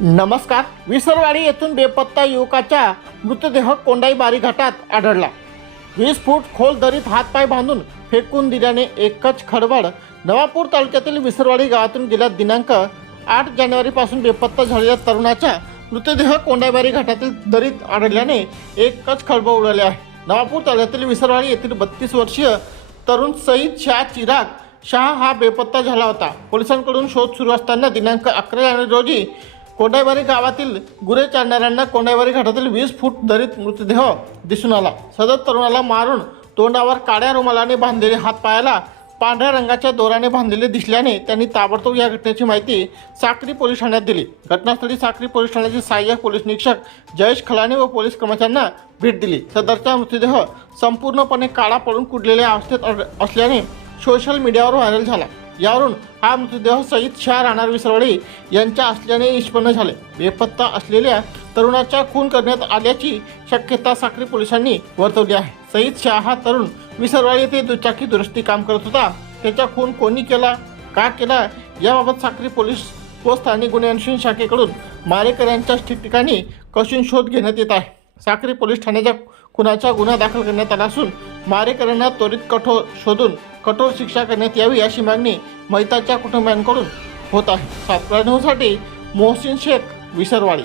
नमस्कार. विसरवाडी येथून बेपत्ता युवकाचा मृतदेह कोंडाईबारी घाटात आढळला. वीस फूट खोल दरीत हातपाय बांधून फेकून दिल्याने एकच खडबड नवापूर तालुक्यातील विसरवाडी गावातून गेल्या दिनांक आठ जानेवारीपासून बेपत्ता झालेल्या तरुणाचा मृतदेह कोंडाईबारी घाटातील दरीत आढळल्याने एकच खळबळ उडाले आहे. नवापूर तालुक्यातील विसरवाडी येथील बत्तीस वर्षीय तरुण सईद शाह चिराग शहा हा बेपत्ता झाला होता. पोलिसांकडून शोध सुरू असताना दिनांक अकरा जानेवारी रोजी कोंडाईबारी गावातील गुरे चालणाऱ्यांना कोंडाईबारी घाटातील वीस फूट दरीत मृतदेह दिसून आला. सदर तरुणाला मारून तोंडावर काळ्या रुमालाने बांधलेले हातपायाला पांढऱ्या रंगाच्या दोराने बांधलेले दिसल्याने त्यांनी ताबडतोब या घटनेची माहिती साक्री पोलीस ठाण्यात दिली. घटनास्थळी साक्री पोलीस ठाण्याचे सहाय्यक पोलीस निरीक्षक जयेश खलाने व पोलीस कर्मचाऱ्यांना भेट दिली. सदरचा मृतदेह संपूर्णपणे काळा पडून कुडलेल्या अवस्थेत असल्याने सोशल मीडियावर व्हायरल झाला. यावरून हा मृतदेह सईद शाह राहणार विसरवाडी यांच्या असल्याने निष्पन्न झाले. बेपत्ता असलेल्या तरुणाचा खून करण्यात आल्याची शक्यता साखरी पोलिसांनी वर्तवली आहे. सईद शाह हा तरुण विसरवाडी येथे दुचाकी दुरुस्ती काम करत होता. त्याचा खून कोणी केला का केला याबाबत साखरी पोलीस व स्थानिक गुन्हे अन्वेषण शाखेकडून मारेकऱ्यांच्या ठिकठिकाणी कसून शोध घेण्यात येत आहे. साखरी पोलीस ठाण्याच्या खुनाचा गुन्हा दाखल करण्यात आला असून मारेकऱ्यांना त्वरित कठोर शोधून कठोर शिक्षा करण्यात यावी अशी मागणी मैताच्या कुटुंबियांकडून होत आहे. सातपुरा न्यूजसाठी मोहसिन शेख विसरवाडी.